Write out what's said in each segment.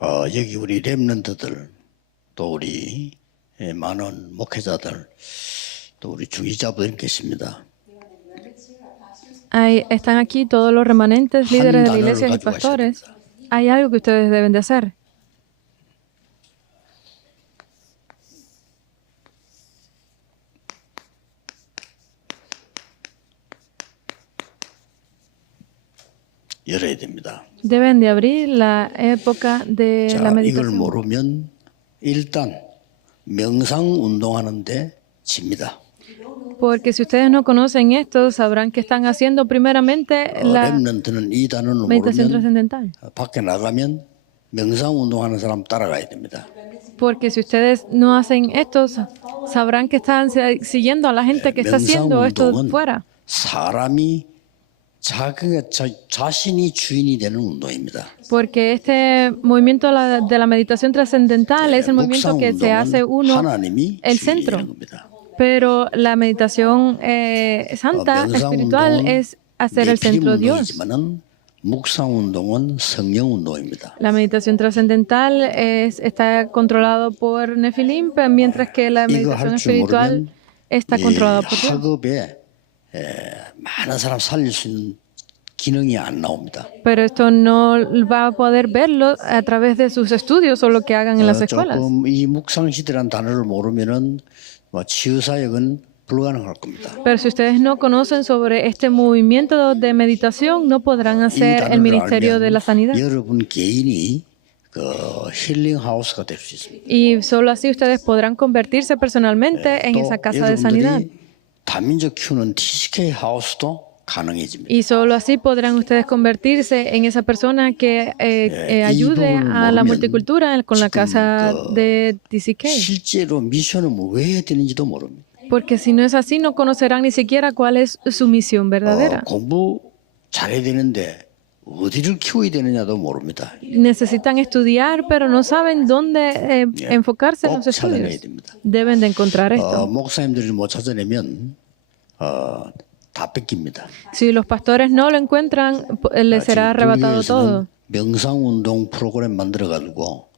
여기 우리 렘넌트들 또 우리 많은 목회자들 또 우리 중직자분들 계십니다. Están aquí todos los remanentes, líderes de la iglesia y pastores. Hay algo que ustedes deben de hacer. 열어야 됩니다. Deben de abrir la época de la 자, 이걸 meditación. 모르면 일단 명상 운동하는데 집니다. Porque si ustedes no conocen esto, sabrán que están haciendo primeramente la 렘넌트는 이 단어를 meditación 모르면 trascendental. 밖에 나가면 명상 운동하는 사람 따라가야 됩니다. Porque si ustedes no hacen esto, sabrán que están siguiendo a la gente que está haciendo esto 운동은 fuera. 사람이 자신이 주인이 되는 운동입니다. Porque este movimiento de la meditación trascendental es el movimiento que se hace uno 하나님이 el 주인이 centro. 되는 겁니다. Pero la meditación santa, 명상 espiritual, 운동은 es hacer el 내피림 centro Dios. 운동이지만은 묵상 운동은 성령 운동입니다. La meditación trascendental está controlado por Nefilim, mientras que la 이거 meditación 할 줄 espiritual 모르면 está controlada por Dios. 학업에 많은 사람 살릴 수 있는 기능이 안 나옵니다. Pero esto no va a poder verlo a través de sus estudios o lo que hagan en las escuelas. 조금 이 묵상 시대라는 단어를 모르면은 치유 사역은 불가능할 겁니다. Pero si ustedes no conocen sobre este movimiento de meditación, no podrán 이 hacer el 단어를 ministerio de la 알면 sanidad. 여러분 개인이 그 힐링 하우스가 될 수 있습니다. Y solo así ustedes podrán convertirse personalmente en 또 esa casa de sanidad. 여러분들이 다민족 키우는 TCK 하우스도 가능해집니다. Y solo así podrán ustedes convertirse en esa persona que ayude a la multicultura con la casa de TCK. 실제로 미션을 왜 해야 되는지도 모릅니다. Porque si no es así, no conocerán ni siquiera cuál es su misión verdadera. 공부 잘해야 되는데 어디를 키워야 되느냐도 모릅니다. Necesitan estudiar, pero no saben dónde enfocarse en 꼭 los 찾아내야 estudios. 됩니다. Deben de encontrar esto. 목사님들이 못 찾아내면 다 뺏깁니다. Si los pastores no lo encuentran, les será arrebatado todo. 명상 운동 프로그램 만들어 가지고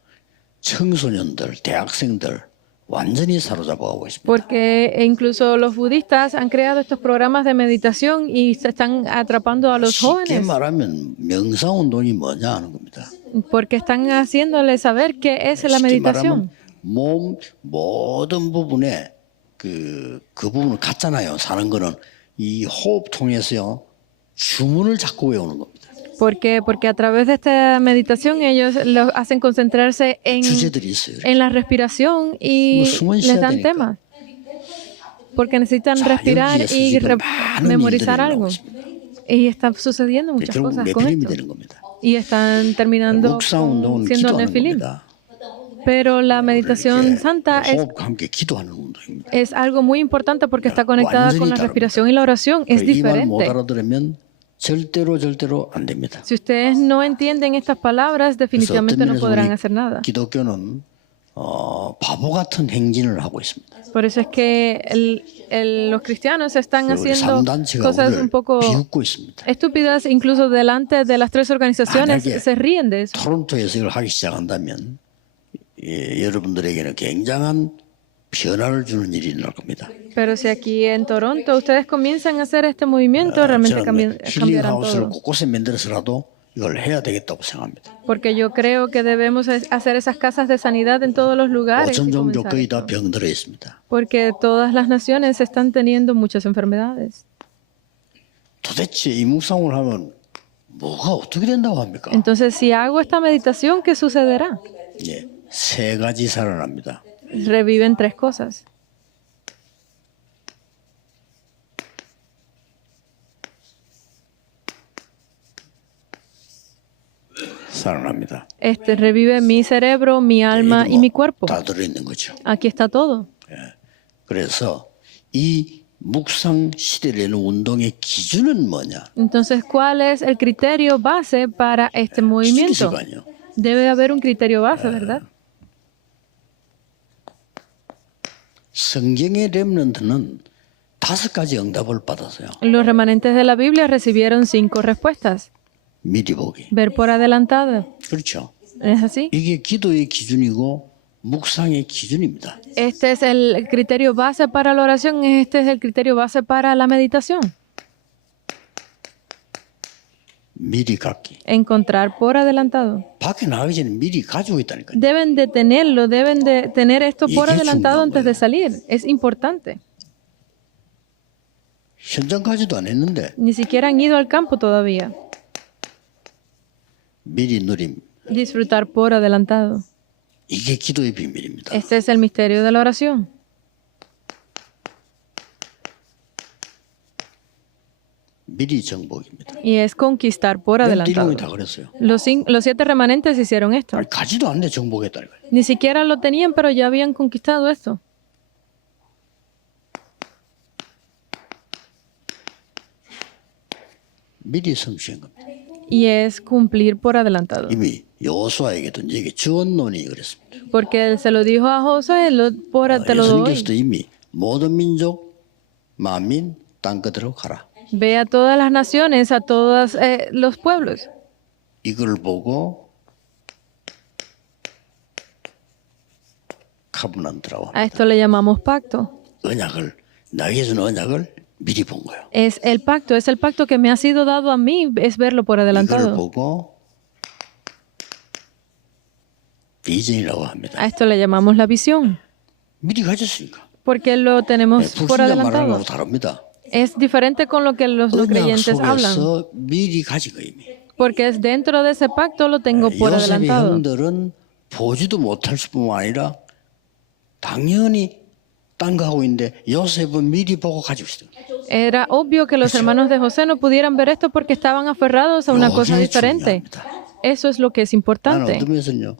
청소년들, 대학생들 완전히 사로잡아가고 있습니다. Porque incluso los budistas han creado estos programas de meditación y se están atrapando a los 쉽게 jóvenes. 말하면 명상 운동이 뭐냐 하는 겁니다. Porque están haciéndoles saber qué es la 쉽게 meditación. 말하면 몸 모든 부분에 그 부분을 갖잖아요. 사는 거는 이 호흡 통해서요 주문을 자꾸 외우는 겁니다. Porque a través de esta meditación ellos los hacen concentrarse 주제들이 있어요. en la respiración y 숨은 les 쉬어야 dan 되니까. temas. Porque necesitan respirar 여기에서 y 지금 많은 memorizar 일들이 algo. 나오고 있습니다. Y está sucediendo muchas 결국 cosas con 네피림이 esto. 되는 겁니다. Y están terminando 묵상 운동은 siendo 기도하는 nefilim. 겁니다. Pero la meditación santa 호흡과 함께 기도하는 운동입니다. es algo muy importante porque está conectada con la 완전히 respiración y la oración. Es 이 말 못 diferente. 알아들으면 절대로 안 됩니다. Si ustedes no entienden estas palabras, 그래서 definitivamente 어떤 no 면에서 podrán 우리 hacer nada. 기독교는 바보 같은 행진을 하고 있습니다. Por eso es que los cristianos están 우리 haciendo 3단체가 cosas un 우리를 poco 비웃고 있습니다. estúpidas, incluso delante de las tres organizaciones 만약에 se ríen de eso. 토론토에서 이걸 하기 시작한다면 여러분들에게는 굉장한 변화를 주는 일이 일어날 겁니다. Pero si aquí en Toronto ustedes comienzan a hacer este movimiento, realmente 저는 힐링 cambiarán 하우스를 todo. 곳곳에 만들어서라도 이걸 해야 되겠다고 생각합니다. Porque yo creo que debemos hacer esas casas de sanidad en todos los lugares. y 5천 종교 comenzar 거의 esto. 다 병들어 있습니다. Porque todas las naciones están teniendo muchas enfermedades. 도대체 이 묵상을 하면 뭐가 어떻게 된다고 합니까? Entonces, si hago esta meditación, ¿qué sucederá? 예, 세 가지 살아납니다. Reviven tres cosas. 살아납니다. Revive mi cerebro, mi alma y mi cuerpo. 다 들어있는 거죠. Aquí está todo. 그래서 이 묵상 시대라는 운동의 기준은 뭐냐? Entonces, ¿cuál es el criterio base para este movimiento? 순리관이요. Debe haber un criterio base, ¿verdad? 성경의 렘넌트는 5가지 응답을 받았어요. Los remanentes de la Biblia recibieron 5 respuestas. 미리 보기. Ver por adelantado. 그렇죠. ¿Es así? 이게 기도의 기준이고 묵상의 기준입니다. Este es el criterio base para la oración, este es el criterio base para la meditación. 미리 갖기. Encontrar por adelantado. 밖에 나가기 전에 미리 가지고 있다니까요. Deben de tenerlo, deben de tener esto por 이게 adelantado 중요한 antes de 거예요. salir. Es importante. 현장까지도 안 했는데 Ni siquiera han ido al campo todavía. 미리 누림. Disfrutar por adelantado. 이게 기도의 비밀입니다. Este es el misterio de la oración. 미리 정복입니다. Y es conquistar por adelantado. 딜롱이 다 그랬어요. Los 7 remanentes hicieron esto. 아니, 가지도 않네 정복했다니까요. Ni siquiera lo tenían, pero ya habían conquistado esto. 미리 성취한 겁니다. Y es cumplir por adelantado. 이미 여호수아에게도 이게 주언론이 그랬습니다. Porque él se lo dijo a Josué, te lo doy. 예수님께서도 이미 모든 민족, 만민, 땅 끝으로 가라. Ve a todas las naciones, a todos los pueblos. 이걸 보고 카브난트라고 A esto le llamamos pacto. 언약을 나에게 준 언약을 미리 본 거예요. Es el pacto que me ha sido dado a mí, es verlo por 이걸 adelantado. 보고 비전이라고 합니다. A esto le llamamos la visión, 미리 가졌으니까. porque lo tenemos por 불신자 말하는 adelantado. 거하고 다릅니다. Es diferente con lo que los no 언약 creyentes hablan, 속에서 미리 가진 거 이미. porque es dentro de ese pacto lo tengo por 요셉의 adelantado. 형들은 보지도 못할 뿐만 아니라 당연히 딴 거 하고 있는데 요셉은 미리 보고 가지고 있어요. Era obvio que los hermanos de José no pudieran ver esto porque estaban aferrados a una cosa 요게 diferente. 중요합니다. Eso es lo que es 나는 importante. 어떤 면에서는요,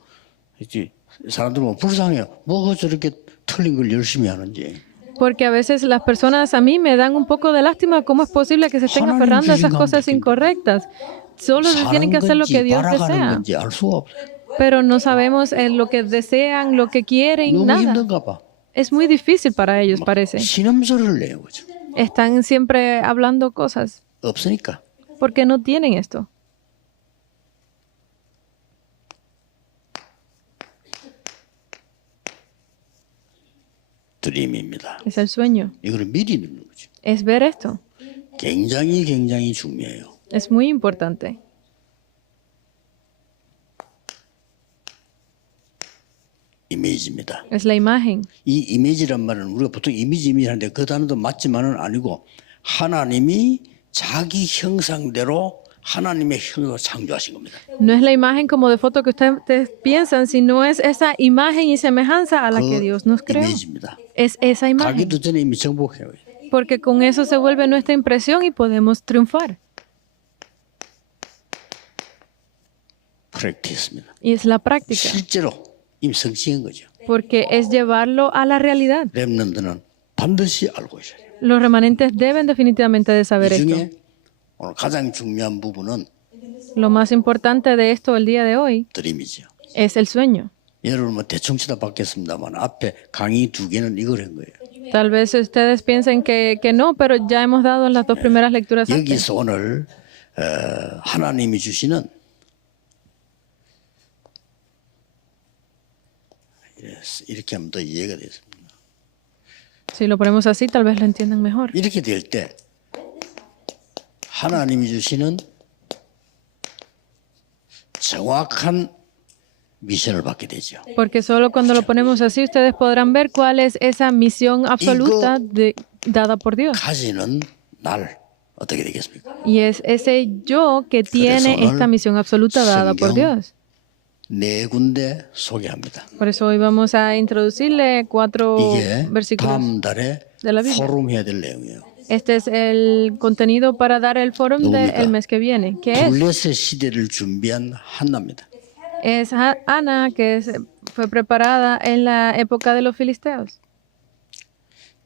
이제 사람들 보면 불쌍해요. 뭐 저렇게 틀린 걸 열심히 하는지. Porque a veces las personas a mí me dan un poco de lástima cómo es posible que se estén 하나님 aferrando a esas 주신 cosas 감독인데. incorrectas. Solo se tienen 사는 que hacer lo que 건지 Dios 바라가는 desea. 건지 알 수가 없어요. Pero no sabemos lo que desean, lo que quieren, 너무 nada. 힘든가 봐. Es muy difícil para ellos, parece. 신음소리를 내요. 그죠? Están siempre hablando cosas 없으니까. porque no tienen esto. 드림입니다. Es el sueño. 이걸 미리 넣는 거죠. Es ver esto. 굉장히 굉장히 중요해요. Es muy importante. 이미지입니다. Es la imagen. 이 이미지란 말은 우리가 보통 이미지 하는데 그 단어도 맞지만은 아니고 하나님이 자기 형상대로 하나님의 형상으로 창조하신 겁니다. No es la imagen como de foto que ustedes piensan, sino es esa imagen y semejanza a la que Dios nos creó. 이미지입니다. Es esa imagen. 가기도 전에 이미 정복해요. Porque con eso se vuelve nuestra impresión y podemos triunfar. 프랙티스입니다. Y es la práctica. 실제로 이미 성취한 거죠. Porque es llevarlo a la realidad. 렘넌트는 반드시 알고 있어야 돼요. Los remanentes deben definitivamente de saber 이 esto. 중에 오늘 가장 중요한 부분은 Lo más importante de esto el día de hoy 드림이죠. es el sueño. 여러분 뭐 대충 치다 받겠습니다만 앞에 강의 2개는 이걸 한 거예요. Tal vez ustedes piensen que no, pero ya hemos dado las 2 primeras lecturas antes. 여기서 오늘 하나님이 주시는 이렇게 하면 더 이해가 되겠습니다. Si lo ponemos así, tal vez lo entiendan mejor. 이렇게 될 때 하나님이 주시는 정확한 미션을 받게 되죠. Porque solo cuando lo ponemos así, ustedes podrán ver cuál es esa misión absoluta dada por Dios. 가지는 날 어떻게 되겠습니까? Y es ese yo que tiene 오늘 esta misión absoluta dada por 성경 Dios. 4군데 소개합니다. Por eso hoy vamos a introducirle 4 이게 versículos. 다음 달에 de la Biblia. 포럼 해야 될 내용이에요. Este es el contenido para dar el foro 누굽니까? del mes que viene. ¿Qué es? 블레셋 시대를 준비한 한나입니다. Es Ana, que fue preparada en la época de los filisteos.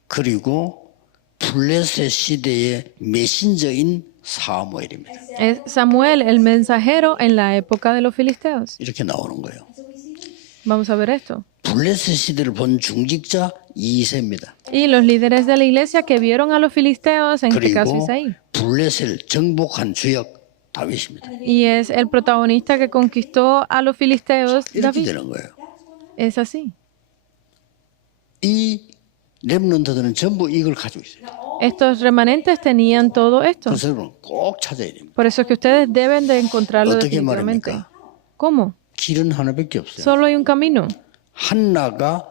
그리고 블레셋 시대의 메신저인 사무엘입니다. Es Samuel, el mensajero en la época de los filisteos. 이렇게 나오는 거예요. Vamos a ver esto. 블레셋 시대를 본 중직자 이세입니다. Y los líderes de la iglesia que vieron a los filisteos, en este caso 그리고 Isaí. 블레셋을 정복한 주역 다윗입니다. Y es el protagonista que conquistó a los filisteos, 이렇게 David. 되는 거예요. Es así. 이 렘넌트들은 전부 이걸 가지고 있어요. Estos remanentes tenían todo esto. 그래서 여러분 꼭 찾아야 됩니다. Por eso es que ustedes deben de encontrarlo 어떻게 definitivamente. 말합니까? ¿Cómo? 길은 하나밖에 없어요. Solo hay un camino. 한나가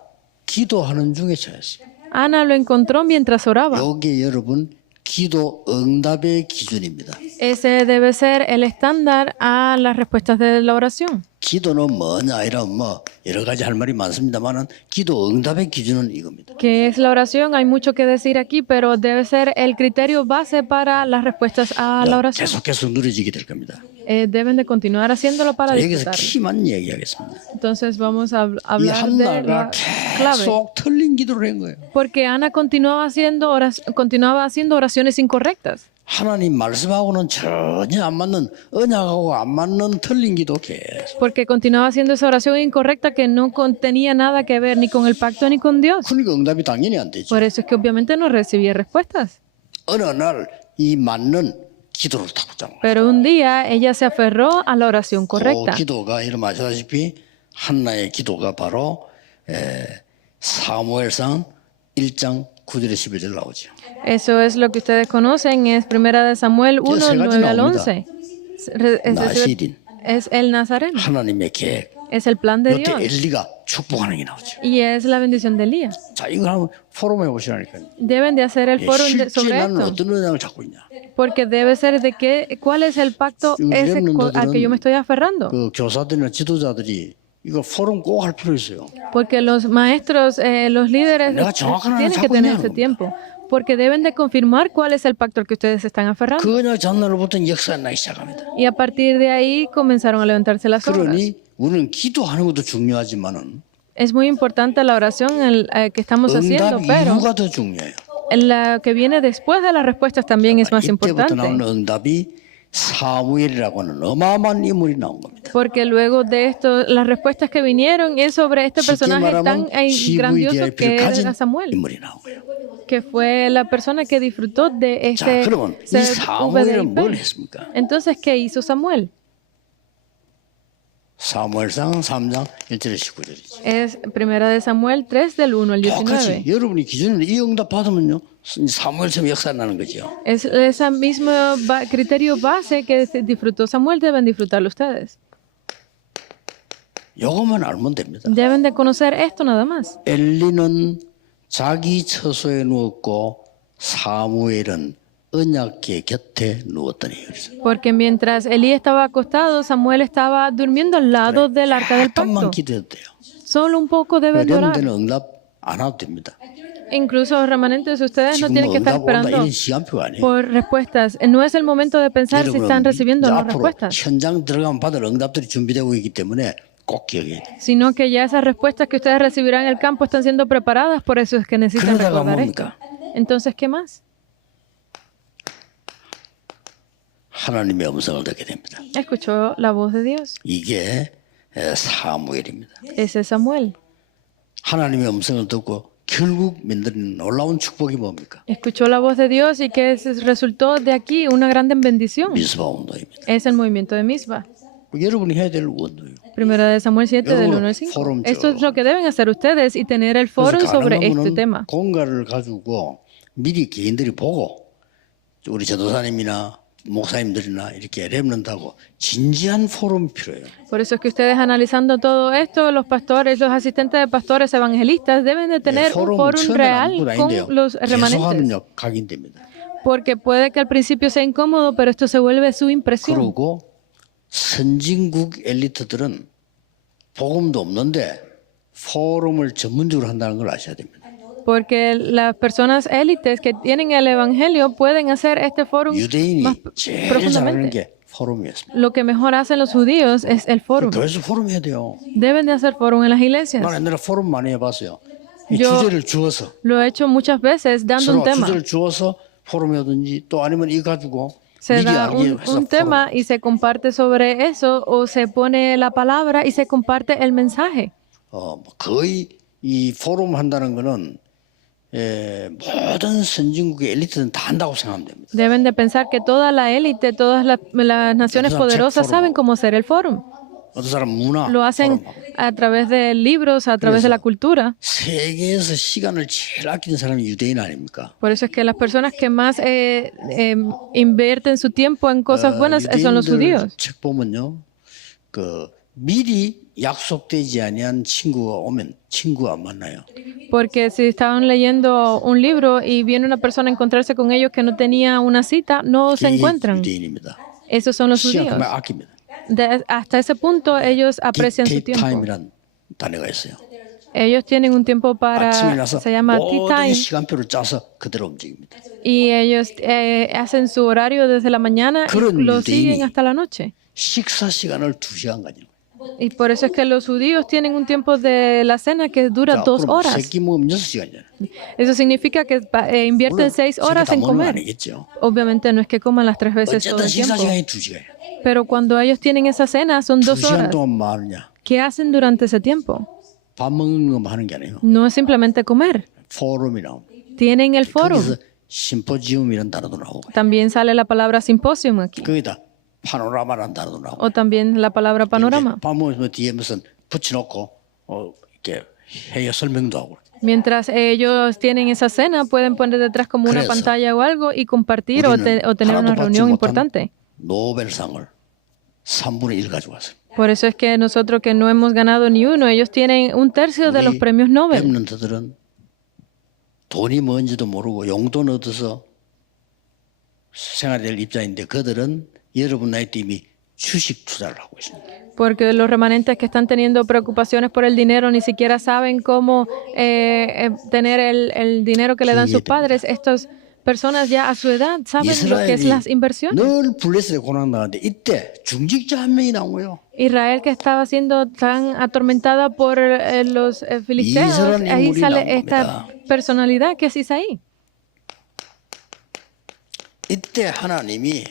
기도하는 중에 찾았어요. Ana lo encontró mientras oraba. 이게 여러분 기도 응답의 기준입니다. Ese debe ser el estándar a las respuestas de la oración. 기도는 뭐냐 이런 뭐 여러 가지 할 말이 많습니다만은 기도 응답의 기준은 이겁니다. ¿Qué es la oración? Hay mucho que decir aquí, pero debe ser el criterio base para las respuestas a la oración. 계속 누려지게 될 겁니다. Deben de continuar haciéndolo para 여기서 disfrutar. 키만 얘기하겠습니다. Entonces vamos a 이 hablar de 한나가 la clave. 계속 틀린 기도를 한 거예요. Porque Ana continuaba haciendo oraciones incorrectas. 하나님 말씀하고는 전혀 안 맞는 언약하고 안 맞는 틀린 기도 계속. Porque continuaba haciendo esa oración incorrecta que no tenía nada que ver ni con el pacto ni con Dios. 그러니까 응답이 당연히 안 되죠. Por eso es que obviamente no recibía respuestas. 어느 날 이 맞는 기도를 딱 붙잡은 거예요. Pero un día ella se aferró a la oración 그 correcta. 기도가 여러분 아시다시피 한나의 기도가 바로 사무엘상 1장 9절에 11절 나오죠. Eso es lo que ustedes conocen, es Primera de Samuel 1, 세 가지 9 al 나옵니다. 11. Es decir, 나시린 es el Nazareno, 하나님의 계획. es el plan de 이때 Dios 엘리가 축복하는 게 나오죠. y es la bendición de Elías. 자, 이걸 한번 포럼해 보시라니까요. Deben de hacer el foro 실제 sobre 나는 esto, 어떤 언약을 잡고 있냐. porque debe ser de cuál es el pacto ese al que yo me estoy aferrando. 그 교사들이나 지도자들이 이거 포럼 꼭 할 필요 있어요. Porque los maestros, los líderes 내가 정확한 tienen que 언약 tener 잡고 ese 있냐는 tiempo, porque deben de confirmar cuál es el pacto al que ustedes se están aferrando. 그 언약 전날로부터 역사가 나기 시작합니다. Y a partir de ahí comenzaron a levantarse las olas. 그러니 우리는 기도하는 것도 중요하지만은 Es muy importante la oración que estamos haciendo, 응답 pero 이유가 더 중요해요. la que viene después de las respuestas también es más 이때부터 importante. 나오는 응답이 사무엘이라고 하는 어마어마한 인물이 나온 겁니다. Porque luego de esto, las respuestas que vinieron es sobre este 쉽게 personaje 말하면 tan grandioso que CVDIP를 가진 era Samuel, 인물이 나온 거예요. que fue la persona que disfrutó de 자, este 그러면 이 사무엘은 뭘 CVDIP. 했습니까? Entonces, ¿qué hizo Samuel? 사무엘상 3장 1절에 19절이죠. Es Primera de Samuel 3 del 1 al 똑같이 19. 여러분이 기준으로 이 응답 받으면요 사무엘처럼 역사 나는 거죠. Es ese mismo criterio base que disfrutó Samuel, deben disfrutarlo ustedes. 이것만 알면 됩니다. Deben de conocer esto nada más. 엘리는 자기 처소에 누웠고 사무엘은 언약궤 곁에 누웠더니 그래서 Porque mientras Elí estaba acostado, Samuel estaba durmiendo al lado del arca del 잠깐만 pacto. 기도해도 돼요. Solo un poco deben de orar. 여러분들은 응답 안 와도 됩니다. Incluso los remanentes, ustedes no 지금 tienen 뭐 que estar 응답 온다 esperando 이런 시간표가 아니에요. por respuestas. No es el momento de pensar si están recibiendo o no 앞으로 respuestas, 현장 들어가면 받을 응답들이 준비되고 있기 때문에 꼭 기억해야 돼요. sino que ya esas respuestas que ustedes recibirán en el campo están siendo preparadas, por eso es que necesitan 그러다가 recordar esto. 뭡니까? Entonces, ¿qué más? 하나님의 음성을 듣게 됩니다. Escuchó la voz de Dios. 이게 사무엘입니다. Ese es Samuel. 하나님의 음성을 듣고 결국 만드는 놀라운 축복이 뭡니까? Escuchó la voz de Dios y que resultó de aquí una gran bendición. 미스바 운동입니다. Es el movimiento de Misba. 여러분이 해야 될 운동이에요. Primera de Samuel 7 del Luego, 1 al 5. forum Esto 죠. es lo que deben hacer ustedes y tener el foro 그래서 sobre 가능한 este 분은 tema. 공간을 가지고 미리 개인들이 보고 우리 전도사님이나 목사님들이나 이렇게 랩런트하고 진지한 포럼이 필요해요. Por eso es que ustedes analizando todo esto, los pastores, los asistentes de pastores evangelistas deben de tener un 포럼 foro 처음에는 real 아무것도 con 아닌데요. los remanentes. 계속하면요 각인됩니다. Porque puede que al principio sea incómodo, pero esto se vuelve su impresión. 그리고 선진국 엘리트들은 복음도 없는데 포럼을 전문적으로 한다는 걸 아셔야 됩니다. Porque las personas élites que tienen el evangelio pueden hacer este foro 유대인이 más 제일 잘하는 profundamente. 게 포럼이었습니다. Lo que mejor hacen los judíos es el foro. 그래서 포럼 해야 돼요. Deben de hacer foro en las iglesias. 난 옛날에 포럼 많이 해봤어요. 이 Yo- 주제를 주어서 Lo he hecho muchas veces dando un 서로 tema. 주제를 주어서 포럼이라든지 또 아니면 이 가지고 Se 미리 da 알게 해서 un tema y se comparte sobre eso o se pone la palabra y se comparte el mensaje. 뭐 거의 이 포럼 한다는 거는 모든 선진국의 엘리트는 다 한다고 생각하면 됩니다. Deben de pensar que toda la élite, todas las naciones poderosas saben cómo ser el fórum. 어떤 사람 문화 Lo hacen 포럼하고. a través de libros, a través de la cultura. 세계에서 시간을 제일 아끼는 사람이 유대인 아닙니까? Por eso es que las personas que más invierten su tiempo en cosas buenas son los 유대인들 judíos. 책 보면요, 그 미리 약속되지 아니한 친구가 오면 친구가 안 만나요. Porque si estaban leyendo un libro y viene una persona a encontrarse con ellos que no tenía una cita, no se 그게 encuentran. 유대인입니다. Esos son los 시간 judíos. 정말 아낍니다. Hasta ese punto ellos aprecian su 딥테이 tiempo. 타임이란 단어가 있어요. Ellos tienen un tiempo para, 아침에 나서 se llama tea 모든 time, 시간표를 짜서 그대로 움직입니다. y ellos hacen su horario desde la mañana 그런 y lo 유대인이 siguen hasta la noche. 식사 시간을 2시간 가지는 거예요. Y por eso es que los judíos tienen un tiempo de la cena que dura 자, 2 그럼 horas. 세끼 먹으면 6시간이잖아요. Eso significa que invierten 6 horas en 먹는 건 comer. 아니겠죠. Obviamente no es que coman las 3 veces todo 어쨌든 el 식사 tiempo. 시간이 2시간이에요. Pero cuando ellos tienen esa cena son 2 2시간 horas. 동안 뭐 하느냐? ¿Qué hacen durante ese tiempo? 밥 먹는 것만 하는 게 아니에요. No es simplemente comer. 포럼이 나옵니다. Tienen el foro. 거기서 심포지움이라는 단어도 나오고 También sale la palabra simposium aquí. 거기다 파노라마라는 단어도 나오고 O también la palabra panorama. 밥 먹으면 뒤에 무슨 붙여놓고 이렇게 회의 설명도 하고 Mientras ellos tienen esa cena, pueden poner detrás como una 그래서 pantalla o algo y compartir o tener una 하나도 받지 reunión 못한 importante. 노벨상을 3분의 1 가져왔어요. Por eso es que nosotros que no hemos ganado ni uno, ellos tienen 1/3 de los premios Nobel. 렘넌트들은 돈이 뭔지도 모르고 용돈 얻어서 생활해야 될 입장인데 그들은 여러분 나이 때 이미 주식 투자를 하고 있습니다. Porque los remanentes que están teniendo preocupaciones por el dinero ni siquiera saben cómo tener el dinero que le dan sus padres. Estas personas ya a su edad saben lo que es las inversiones. 늘 블레셋에 고난당하는데 이때 중직자 한 명이 나온 거예요. Israel, que estaba siendo tan atormentada por los filisteos, 이스라엘 ahí 인물이 sale 나온 esta 겁니다. personalidad que es Isaí. 이때 하나님이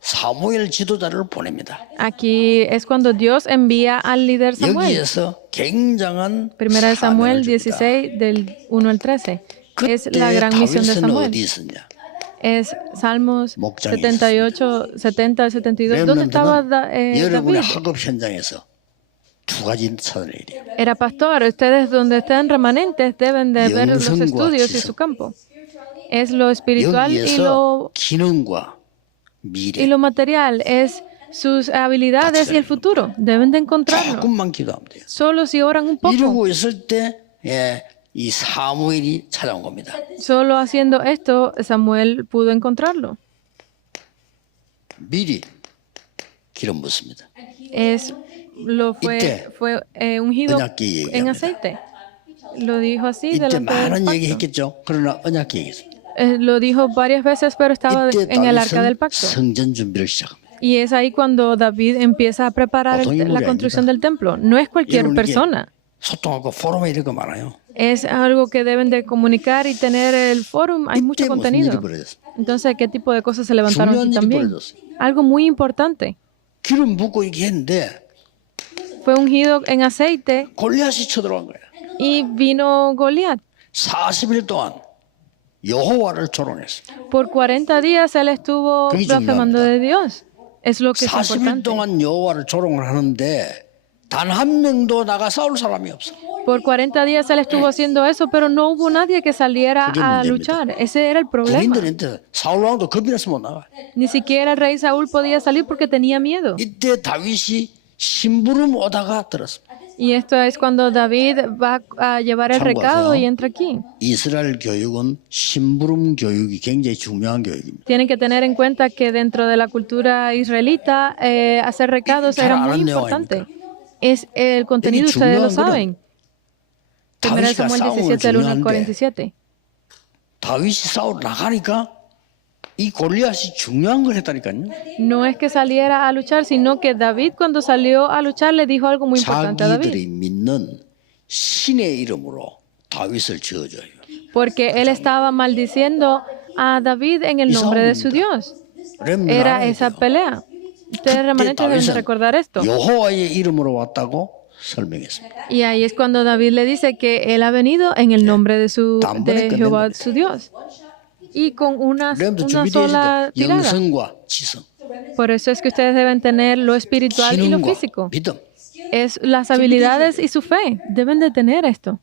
사무엘 지도자를 보냅니다. Aquí es cuando Dios envía al líder Samuel. 여기에서 굉장한 Primera de Samuel 사명을 줍니다. 16, del 1 al 13. Es 그때 la gran misión de 다윗은 Samuel. 어디 있었냐? Es Salmos 목장에 78, 70, 72. ¿Dónde estaba 렘넌트는 여러분의 David? 학업 현장에서 두 가지 찾아내야 돼요. Era pastor. Ustedes donde estén remanentes deben de ver los 영성과 estudios y 지성. su campo. Es lo espiritual y 여기에서 기능과 y 미래 lo material. Es sus habilidades y el futuro. Deben de encontrarlo. 조금만 기도하면 돼요. Solo si oran un poco. 이러고 있을 때 이 사무엘이 찾아온 겁니다. Solo haciendo esto, Samuel pudo encontrarlo. 미리 기름 붓습니다. Fue ungido 언약궤 en 얘기합니다. aceite. Lo dijo así 이때 delante del 많은 얘기 pacto. 했겠죠. 그러나 언약궤 얘기했습니다. Lo dijo varias veces, pero estaba 이때 en el arca del 다윗은 pacto. 성전 준비를 시작합니다. Y es ahí cuando David empieza a preparar 보통 la 인물이 construcción 아닙니다. del templo. No es cualquier 이런 게 persona. 소통하고 포럼에 이런 거 많아요. Es algo que deben de comunicar y tener el fórum. Hay mucho 이때 무슨 contenido. 일이 벌어졌습니다. Entonces, ¿qué tipo de cosas se levantaron 중요한 aquí 일이 también? 벌어졌어요. Algo muy importante. 기름 붓고 이렇게 했는데 Fue ungido en aceite 골리앗이 쳐들어간 거예요. y vino Goliat. 40일 동안 여호와를 조롱했어요. Por 40 días él estuvo 그게 blasfemando 중요합니다. de Dios. Es lo que es 40일 importante. 동안 여호와를 조롱을 하는데 단 한 명도 나가 싸울 사람이 없어. Por 40 días él estuvo haciendo eso, pero no hubo nadie que saliera 그게 a 문제입니다. luchar. Ese era el problema. 군인들한테 사울 왕도 겁이 나서 못 나가. Ni siquiera el rey Saúl podía salir porque tenía miedo. 이때 다윗이 심부름 오다가 들었습니다. Y esto es cuando David va a llevar el recado y entra aquí. 이스라엘 교육은 심부름 교육이 굉장히 중요한 교육입니다. Tienen que tener en cuenta que dentro de la cultura israelita hacer recados era muy importante. Es el contenido, ustedes lo saben. Primera de Samuel 17, del 1 al 47. 다윗이 싸우러 나가니까 이 골리앗이 중요한 걸 했다니까요. No es que saliera a luchar, sino que David cuando salió a luchar le dijo algo muy importante a David. 자기들이 믿는 신의 이름으로 다윗을 지어줘요. Porque él estaba maldiciendo a David en el nombre de su Dios. Era esa pelea. Ustedes remanentes deben de recordar esto. 여호와의 이름으로 왔다고 설명했습니다. Y ahí es cuando David le dice que él ha venido en el nombre de Jehová, su Dios. Y con una 여러분들 sola 준비되어야 tirada. 영성과 지성, Por eso es que ustedes deben tener lo espiritual y lo 신흥과 físico. 믿음. Es las habilidades y su fe. Deben de tener esto.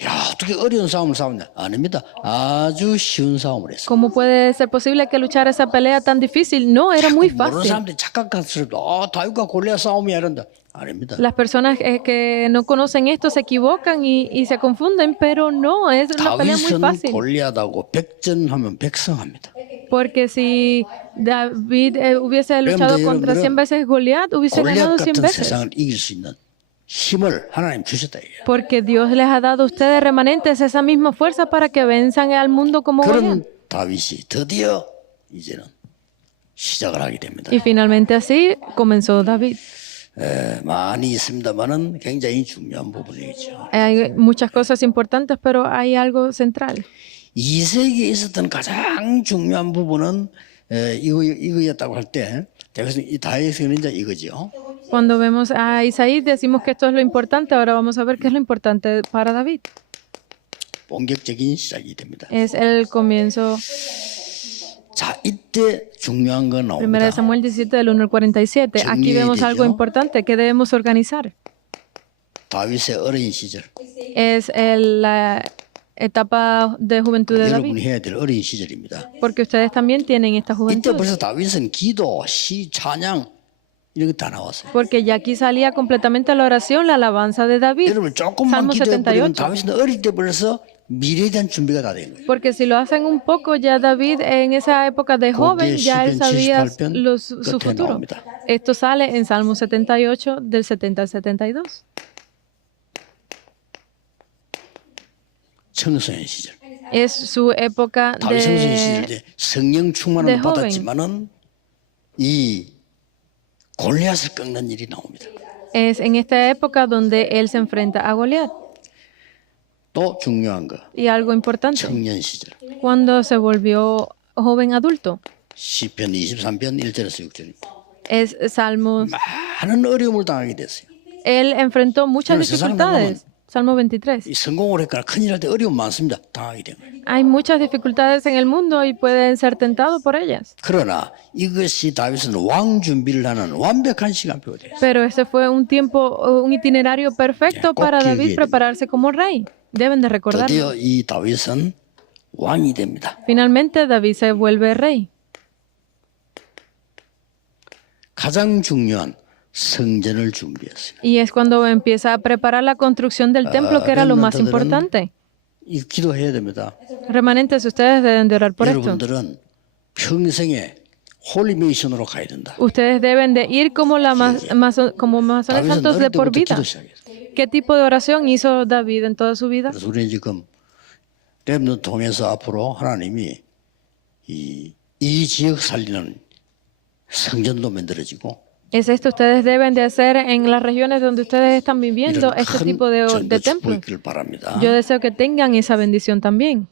야, 어떻게 어려운 싸움을 싸웠냐? 아닙니다. 아주 쉬운 싸움을 했어요. ¿Cómo puede ser posible que luchar esa pelea tan difícil? No, era muy 모르는 fácil. 사람들이 착각스럽다. 다윗과 골리앗 싸움이야 이런다. 아닙니다. Las personas que no conocen esto se equivocan y se confunden, pero no, es una pelea muy 다윗은 fácil. 골리앗하고 백전하면 백성합니다. Porque si David hubiese luchado contra 100 veces Goliat, hubiese ganado 골리앗 100 같은 veces. 세상을 이길 수 있는 힘을 하나님 주셨다 이게. Porque Dios les ha dado a ustedes remanentes esa misma fuerza para que venzan al mundo como Goliat. 그런 다윗이 드디어 이제는 시작을 하게 됩니다. Y finalmente así comenzó David. 많이 있습니다만은 굉장히 중요한 부분이겠죠. Hay muchas cosas importantes, pero hay algo central. 이 세계에 있었던 가장 중요한 부분은 이거였다고 할 때 이 다윗은 이제 이거죠. Cuando vemos a Isaí decimos que esto es lo importante, ahora vamos a ver qué es lo importante para David. 본격적인 시작이 됩니다. Es el comienzo. 자, 이때 중요한 건 Primera de 나옵니다. Samuel 17, del 1 al 47. Aquí vemos algo importante que debemos organizar. 다윗의 어린 시절, Es la etapa de juventud de 여러분이 David. 해야 될 어린 시절입니다. Porque ustedes también tienen esta 이때 juventud. 벌써 다윗은 기도, 시, 찬양 이런 거 다 나왔어요. Porque ya aquí salía completamente la oración, la alabanza de David. 여러분 조금만 Salmo 기도해버리면 78. 다윗은 어릴 때 벌써 미래에 대한 준비가 다 된 거예요. Porque si lo hacen un poco, ya David en esa época de joven, ya él sabía su futuro. Esto sale en Salmo 78, del 70 al 72. 청소년 시절. Es su época 다윗 청소년 시절 de... 때 성령 충만을 de joven. 받았지만은 이 골리앗을 꺾는 일이 나옵니다. Es en esta época donde él se enfrenta a Goliat. 또 중요한 거, Y algo importante, 청년 시절. cuando se volvió joven adulto, 시편 23편 1절에서 6절입니다. es Salmos. 많은 어려움을 당하게 됐어요. Él enfrentó muchas Pero se dificultades. Salmo 23. 이 성공을 했거나 큰일 할 때 어려움 많습니다. 당하게 된 거예요. Hay muchas dificultades en el mundo y pueden ser tentados por ellas. 그러나 이것이 다윗은 왕 준비를 하는 완벽한 시간표가 돼요. Pero ese fue un tiempo, un itinerario perfecto para David prepararse como rey. Deben de recordarlo. 드디어 이 다윗은 왕이 됩니다. Finalmente David se vuelve rey. 가장 중요한 성전을 준비했어요. Y es cuando empieza a preparar la construcción del templo, que era lo más importante. 이 기도해야 됩니다. Remanentes, ustedes deben de orar por esto. 여러분들은 평생에 홀리메이션으로 가야 된다. Ustedes deben de ir como como masones 다윗은 santos de 어릴 por 때부터 vida. 기도 시작했어요. ¿Qué tipo de oración hizo David en toda su vida? 그래서 우리는 지금 렘넌트 통해서 앞으로 하나님이 이 지역 살리는 성전도 만들어지고 Es esto, ustedes deben de hacer en las regiones donde ustedes están viviendo 이런 este 큰 tipo de 전도 templo. 축복이 있기를 바랍니다. Yo deseo que tengan esa bendición también.